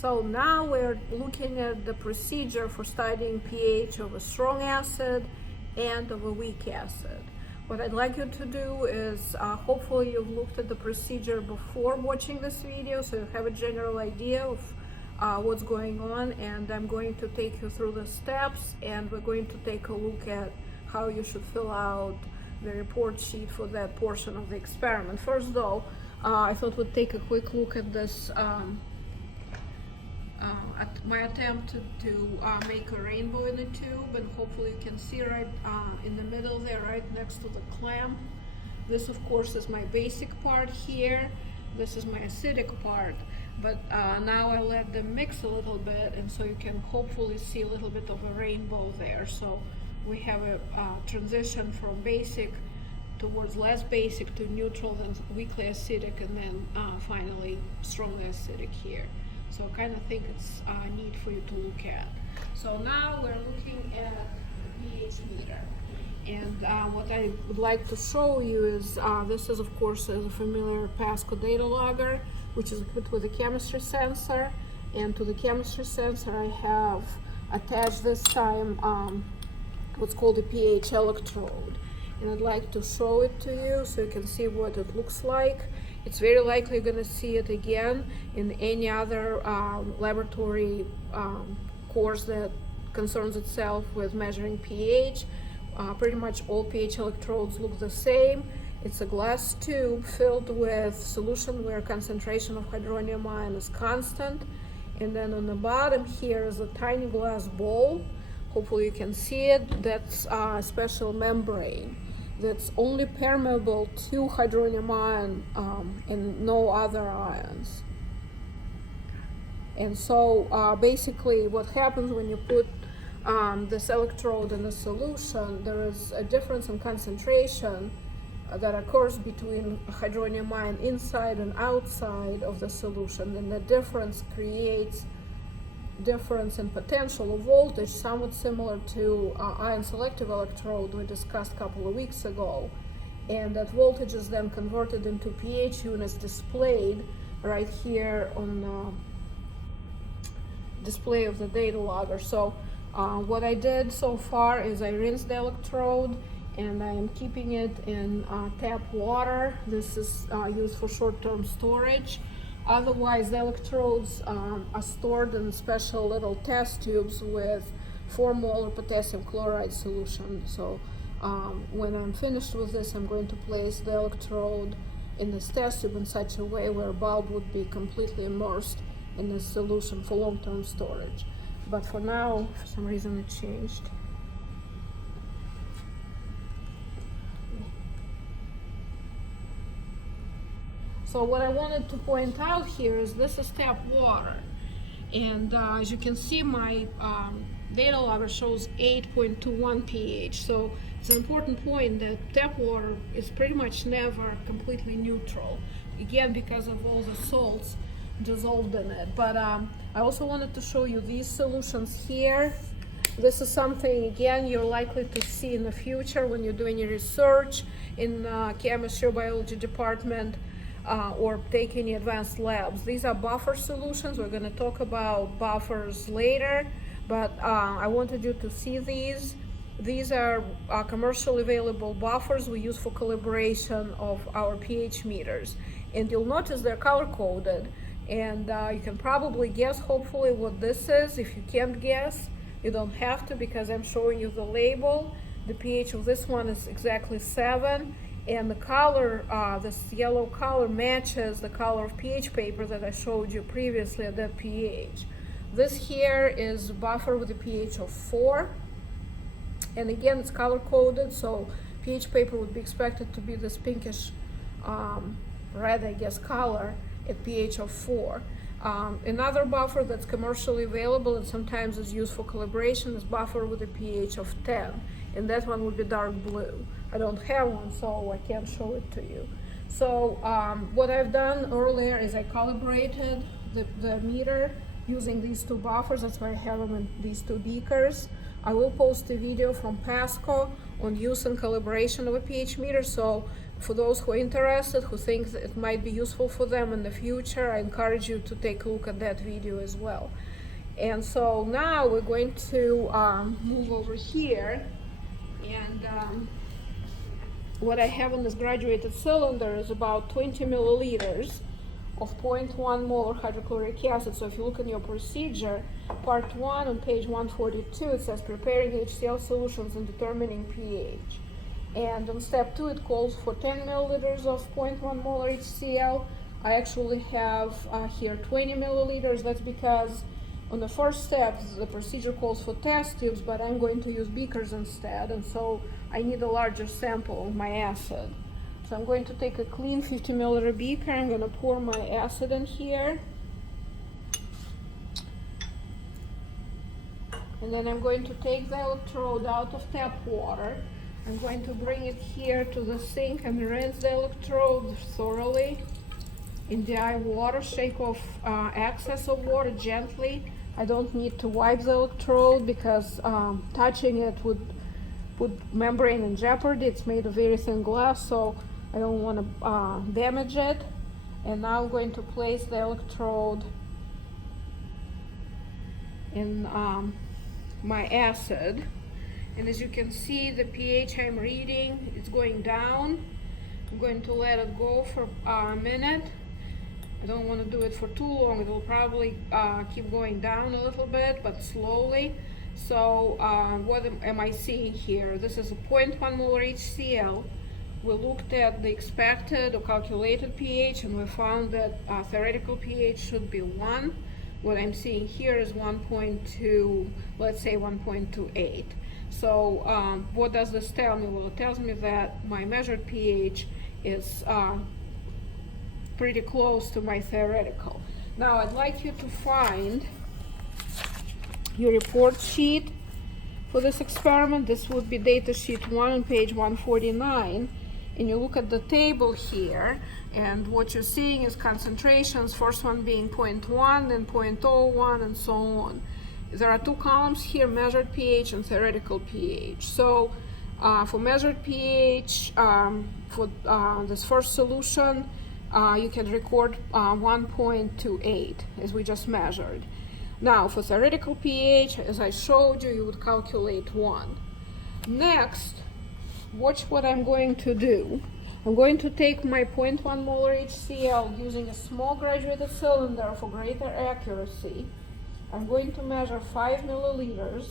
So now we're looking at the procedure for studying pH of a strong acid and of a weak acid. What I'd like you to do is, hopefully you've looked at the procedure before watching this video, so you have a general idea of what's going on, and I'm going to take you through the steps, and we're going to take a look at how you should fill out the report sheet for that portion of the experiment. First though, I thought we'd take a quick look at this at my attempt to make a rainbow in the tube, and hopefully you can see right in the middle there, right next to the clamp. This of course is my basic part here, this is my acidic part, but now I let them mix a little bit, and so you can hopefully see a little bit of a rainbow there. So we have a transition from basic towards less basic to neutral, then weakly acidic, and then finally strongly acidic here. So I kind of think it's neat for you to look at. So now we're looking at the pH meter. And what I would like to show you is, this is of course a familiar Pasco data logger, which is equipped with a chemistry sensor. And to the chemistry sensor I have attached this time what's called a pH electrode. And I'd like to show it to you so you can see what it looks like. It's very likely you're going to see it again in any other laboratory course that concerns itself with measuring pH. Pretty much all pH electrodes look the same. It's a glass tube filled with solution where concentration of hydronium ion is constant. And then on the bottom here is a tiny glass bowl. Hopefully you can see it. That's a special membrane that's only permeable to hydronium ion and no other ions. And so basically what happens when you put this electrode in a solution, there is a difference in concentration that occurs between hydronium ion inside and outside of the solution, and the difference creates difference in potential of voltage, somewhat similar to ion selective electrode we discussed a couple of weeks ago. And that voltage is then converted into pH units displayed right here on the display of the data logger. So what I did so far is I rinsed the electrode, and I am keeping it in tap water. This is used for short-term storage. Otherwise, the electrodes are stored in special little test tubes with 4 molar potassium chloride solution. So when I'm finished with this, I'm going to place the electrode in this test tube in such a way where a bulb would be completely immersed in this solution for long-term storage. But for now, for some reason it changed. So what I wanted to point out here is this is tap water, and as you can see, my data logger shows 8.21 pH. So it's an important point that tap water is pretty much never completely neutral, again because of all the salts dissolved in it. But I also wanted to show you these solutions here. This is something, again, you're likely to see in the future when you're doing your research in chemistry or biology department. Or take any advanced labs. These are buffer solutions. We're going to talk about buffers later, but I wanted you to see these. These are commercially available buffers we use for calibration of our pH meters. And you'll notice they're color-coded, and you can probably guess, hopefully, what this is. If you can't guess, you don't have to, because I'm showing you the label. The pH of this one is exactly 7. And the color, this yellow color, matches the color of pH paper that I showed you previously at that pH. This here is buffer with a pH of 4. And again, it's color coded, so pH paper would be expected to be this pinkish red, I guess, color at pH of 4. Another buffer that's commercially available and sometimes is used for calibration is buffer with a pH of 10. And that one would be dark blue. I don't have one, so I can't show it to you. So what I've done earlier is I calibrated the meter using these 2 buffers. That's why I have them in these 2 beakers. I will post a video from Pasco on use and calibration of a pH meter, so for those who are interested, who think that it might be useful for them in the future, I encourage you to take a look at that video as well. And so now we're going to move over here, and what I have in this graduated cylinder is about 20 milliliters of 0.1 molar hydrochloric acid. So if you look in your procedure, part 1 on page 142, it says preparing HCl solutions and determining pH. And on step 2, it calls for 10 milliliters of 0.1 molar HCl. I actually have here 20 milliliters. That's because on the first step, the procedure calls for test tubes, but I'm going to use beakers instead, and so I need a larger sample of my acid. So I'm going to take a clean 50 milliliter beaker. I'm going to pour my acid in here. And then I'm going to take the electrode out of tap water. I'm going to bring it here to the sink and rinse the electrode thoroughly in dry water. Shake off excess of water gently. I don't need to wipe the electrode because touching it would put membrane in jeopardy. It's made of very thin glass, so I don't want to damage it. And now I'm going to place the electrode in my acid. And as you can see, the pH I'm reading is going down. I'm going to let it go for a minute. I don't want to do it for too long. It will probably keep going down a little bit, but slowly. So what am I seeing here? This is a 0.1 molar HCl. We looked at the expected or calculated pH, and we found that theoretical pH should be 1. What I'm seeing here is 1.2, let's say 1.28. So what does this tell me? Well, it tells me that my measured pH is pretty close to my theoretical. Now I'd like you to find your report sheet for this experiment. This would be data sheet 1 on page 149. And you look at the table here, and what you're seeing is concentrations, first one being 0.1, then 0.01, and so on. There are 2 columns here, measured pH and theoretical pH. So for measured pH, for this first solution, you can record 1.28, as we just measured. Now, for theoretical pH, as I showed you, you would calculate 1. Next, watch what I'm going to do. I'm going to take my 0.1 molar HCl using a small graduated cylinder for greater accuracy. I'm going to measure 5 milliliters.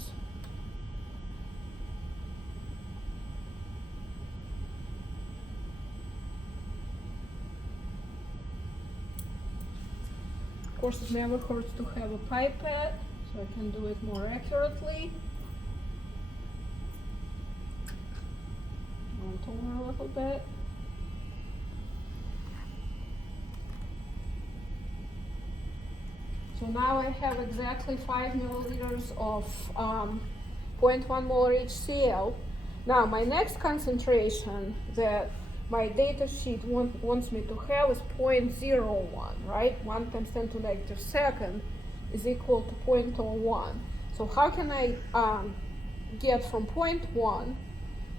Of course, it never hurts to have a pipette, so I can do it more accurately. Over a little bit. So now I have exactly 5 milliliters of 0.1 molar HCl. Now my next concentration that my data sheet wants me to have is 0.01, right? 1 times 10 to negative second is equal to 0.01. So how can I get from 0.1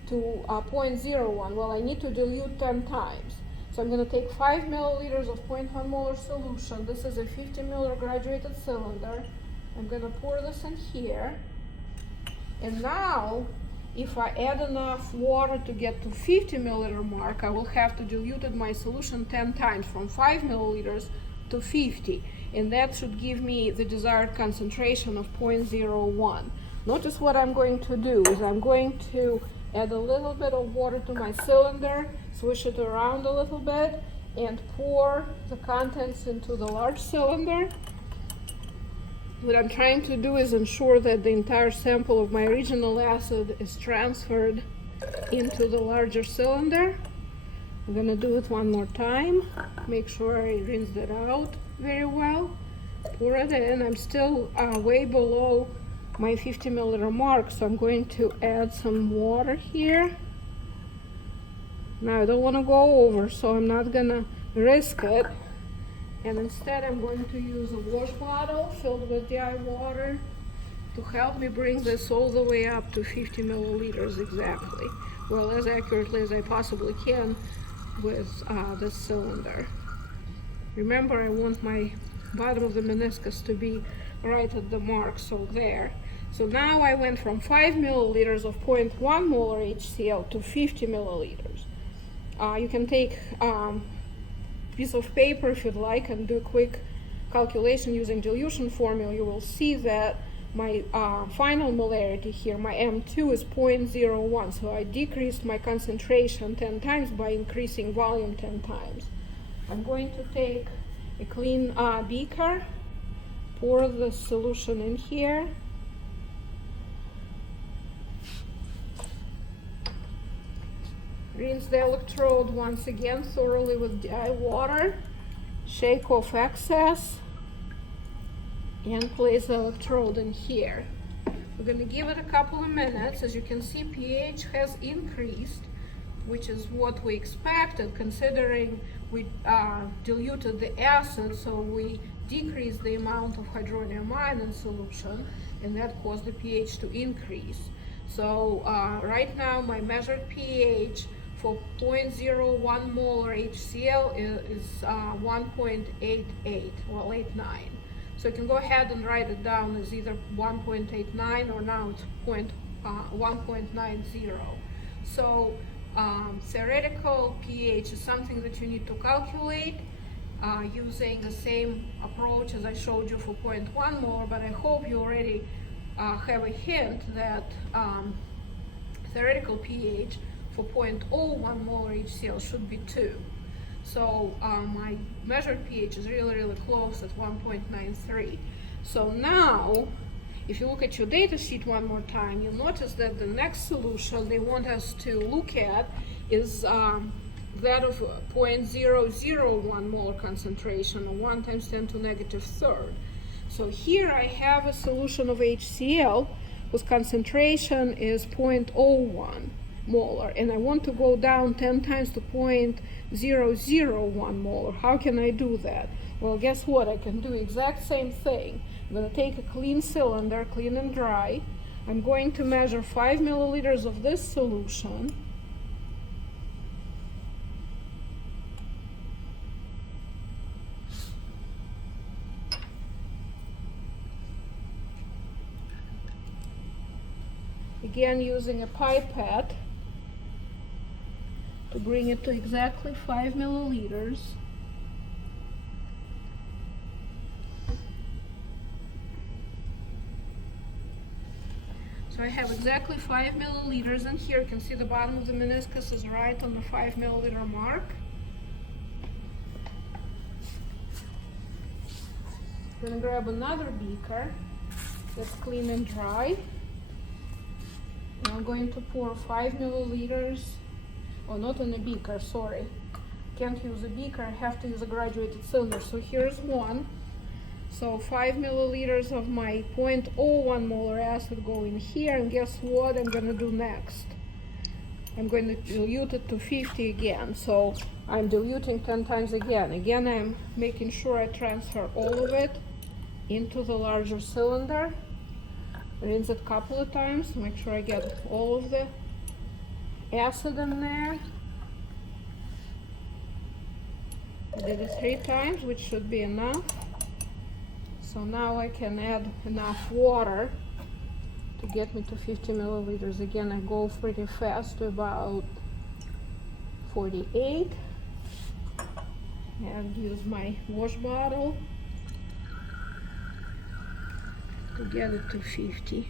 to 0.01? Well, I need to dilute 10 times. So I'm going to take 5 milliliters of 0.1 molar solution. This is a 50 milliliter graduated cylinder. I'm going to pour this in here. And now, if I add enough water to get to 50 milliliter mark, I will have to dilute my solution 10 times, from 5 milliliters to 50. And that should give me the desired concentration of 0.01. Notice what I'm going to do is I'm going to add a little bit of water to my cylinder, swish it around a little bit, and pour the contents into the large cylinder. What I'm trying to do is ensure that the entire sample of my original acid is transferred into the larger cylinder. I'm going to do it one more time. Make sure I rinse it out very well. Pour it in. I'm still way below my 50 milliliter mark, so I'm going to add some water here. Now I don't want to go over, so I'm not gonna risk it, and instead I'm going to use a wash bottle filled with dry water to help me bring this all the way up to 50 milliliters exactly, well, as accurately as I possibly can. with this cylinder. Remember, I want my bottom of the meniscus to be right at the mark, so there. So now I went from 5 milliliters of 0.1 molar HCl to 50 milliliters. You can take a piece of paper if you'd like and do a quick calculation using dilution formula. You will see that my final molarity here, my M2, is 0.01. So I decreased my concentration 10 times by increasing volume 10 times. I'm going to take a clean beaker, pour the solution in here. Rinse the electrode once again thoroughly with dry water. Shake off excess and place the electrode in here. We're going to give it a couple of minutes. As you can see, pH has increased, which is what we expected considering we diluted the acid, so we decreased the amount of hydronium ion in solution, and that caused the pH to increase. So right now my measured pH for 0.01 molar HCl is 1.88, well, 89. So you can go ahead and write it down as either 1.89 or now it's 1.90. So theoretical pH is something that you need to calculate using the same approach as I showed you for 0.1 molar, but I hope you already have a hint that theoretical pH for 0.01 molar HCl should be 2. So my measured pH is really close at 1.93. So now, if you look at your data sheet one more time, you'll notice that the next solution they want us to look at is that of 0.001 molar concentration, or 1 times 10 to negative third. So here I have a solution of HCl whose concentration is 0.01 molar, and I want to go down 10 times to 0.001 molar. How can I do that? Well, guess what? I can do exact same thing. I'm going to take a clean cylinder, clean and dry. I'm going to measure 5 milliliters of this solution. Again, using a pipette to bring it to exactly 5 milliliters. So I have exactly 5 milliliters in here. You can see the bottom of the meniscus is right on the 5 milliliter mark. I'm going to grab another beaker that's clean and dry. And I'm going to pour 5 milliliters. Oh, not in a beaker, sorry. Can't use a beaker, I have to use a graduated cylinder. So here's one. So 5 milliliters of my 0.01 molar acid go in here, and guess what I'm gonna do next? I'm going to dilute it to 50 again. So I'm diluting 10 times again. Again, I'm making sure I transfer all of it into the larger cylinder. Rinse it a couple of times, make sure I get all of the acid in there. I did it 3 times, which should be enough. So now I can add enough water to get me to 50 milliliters. Again, I go pretty fast to about 48. And use my wash bottle to get it to 50.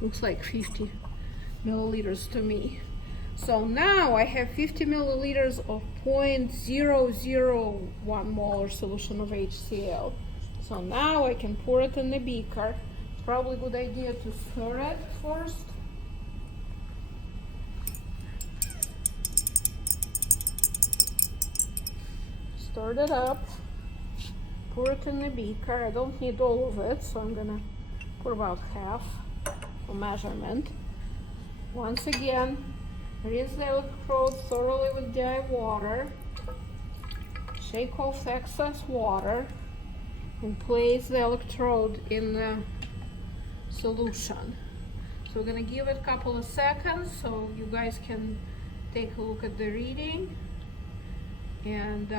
Looks like 50 milliliters to me. So now I have 50 milliliters of 0.001 molar solution of HCl. So now I can pour it in the beaker. It's probably a good idea to stir it first. Stir it up, pour it in the beaker. I don't need all of it, so I'm gonna pour about half for measurement. Once again, rinse the electrode thoroughly with dry water, shake off excess water, and place the electrode in the solution. So we're gonna give it a couple of seconds so you guys can take a look at the reading. And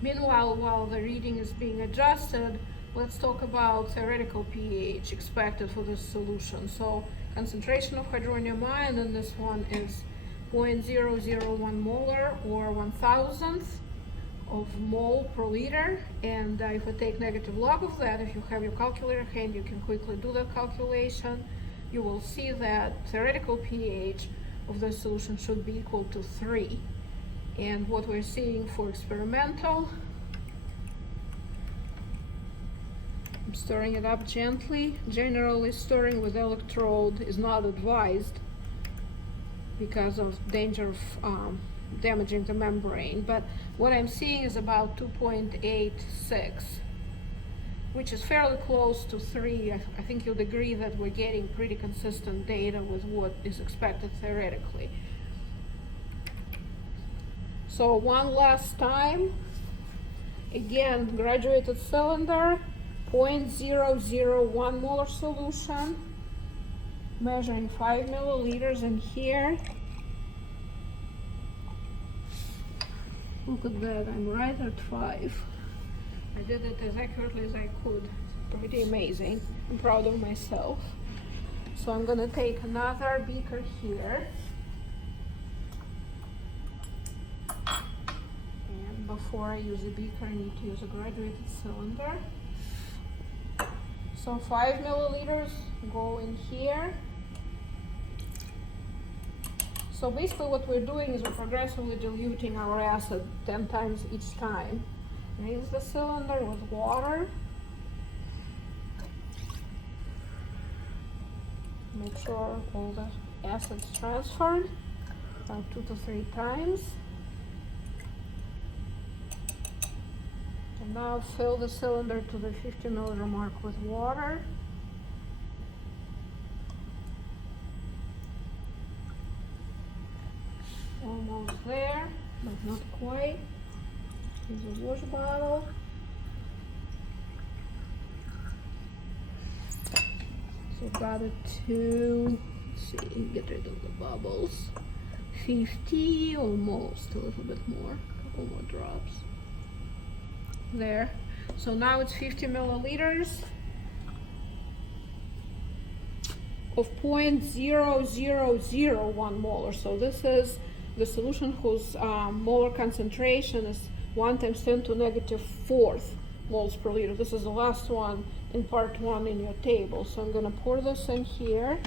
meanwhile, while the reading is being adjusted, let's talk about theoretical pH expected for this solution. So concentration of hydronium ion in this one is 0.001 molar, or 1,000th of mole per liter. And if we take negative log of that, if you have your calculator hand, you can quickly do that calculation. You will see that theoretical pH of the solution should be equal to 3. And what we're seeing for experimental, I'm stirring it up gently. Generally, stirring with electrode is not advised because of danger of damaging the membrane. But what I'm seeing is about 2.86, which is fairly close to 3. I think you'd agree that we're getting pretty consistent data with what is expected theoretically. So one last time, again, graduated cylinder, 0.001 molar solution, measuring 5 milliliters in here. Look at that, I'm right at 5. I did it as accurately as I could. Pretty amazing. I'm proud of myself. So I'm gonna take another beaker here. And before I use a beaker, I need to use a graduated cylinder. So 5 milliliters go in here. So basically what we're doing is we're progressively diluting our acid 10 times each time. Raise the cylinder with water. Make sure all the acid's transferred about 2 to 3 times. And now fill the cylinder to the 50 milliliter mark with water. Almost there, but not quite. Here's a wash bottle. So got it to, let's see, get rid of the bubbles. 50, almost, a little bit more, a couple more drops. There. So now it's 50 milliliters of 0.0001 molar. So this is the solution whose molar concentration is 1 times 10 to negative 4th moles per liter. This is the last one in part 1 in your table. So I'm going to pour this in here.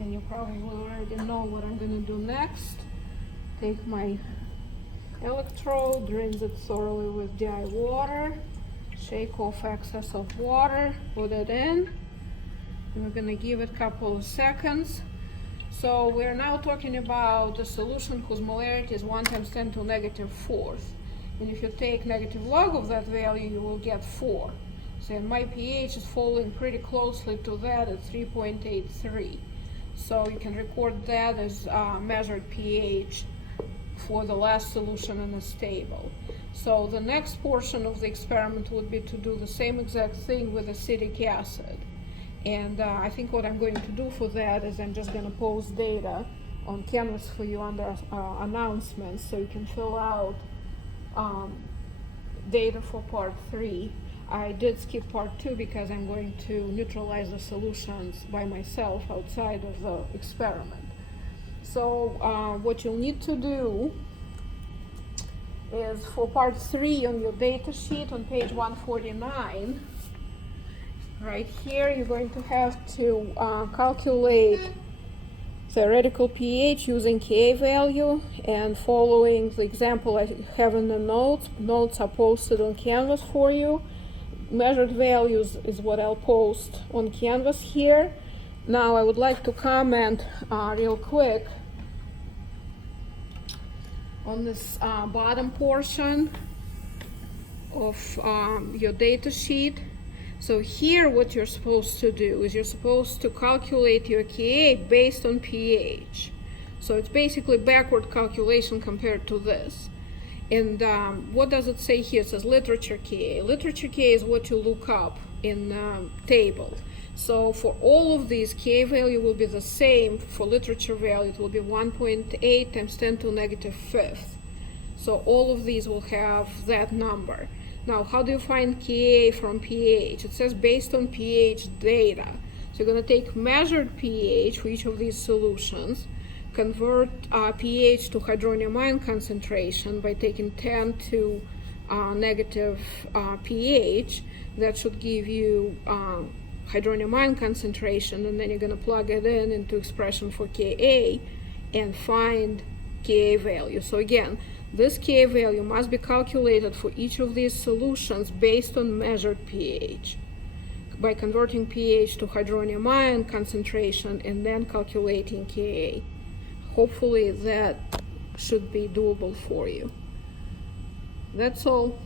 And you probably already know what I'm going to do next. Take my electrode, rinse it thoroughly with dry water, shake off excess of water, put it in, and we're going to give it a couple of seconds. So we're now talking about a solution whose molarity is 1 times 10 to negative 4th. And if you take negative log of that value, you will get 4. So my pH is following pretty closely to that at 3.83. So you can record that as measured pH for the last solution in this table. So the next portion of the experiment would be to do the same exact thing with acetic acid. And I think what I'm going to do for that is I'm just going to post data on Canvas for you under announcements, so you can fill out data for part 3. I did skip part 2 because I'm going to neutralize the solutions by myself outside of the experiment. So what you'll need to do is for part 3 on your data sheet on page 149, right here, you're going to have to calculate theoretical pH using Ka value and following the example I have in the notes. Notes are posted on Canvas for you. Measured values is what I'll post on Canvas here. Now I would like to comment real quick on this bottom portion of your data sheet. So here what you're supposed to do is you're supposed to calculate your Ka based on pH. So it's basically backward calculation compared to this. And what does it say here? It says literature Ka. Literature Ka is what you look up table. So for all of these, Ka value will be the same. For literature value, it will be 1.8 times 10 to the negative fifth. So all of these will have that number. Now, how do you find Ka from pH? It says based on pH data. So you're going to take measured pH for each of these solutions, convert pH to hydronium ion concentration by taking 10 to negative pH. That should give you hydronium ion concentration, and then you're going to plug it into expression for Ka and find Ka value. So again, this Ka value must be calculated for each of these solutions based on measured pH by converting pH to hydronium ion concentration and then calculating Ka. Hopefully that should be doable for you. That's all.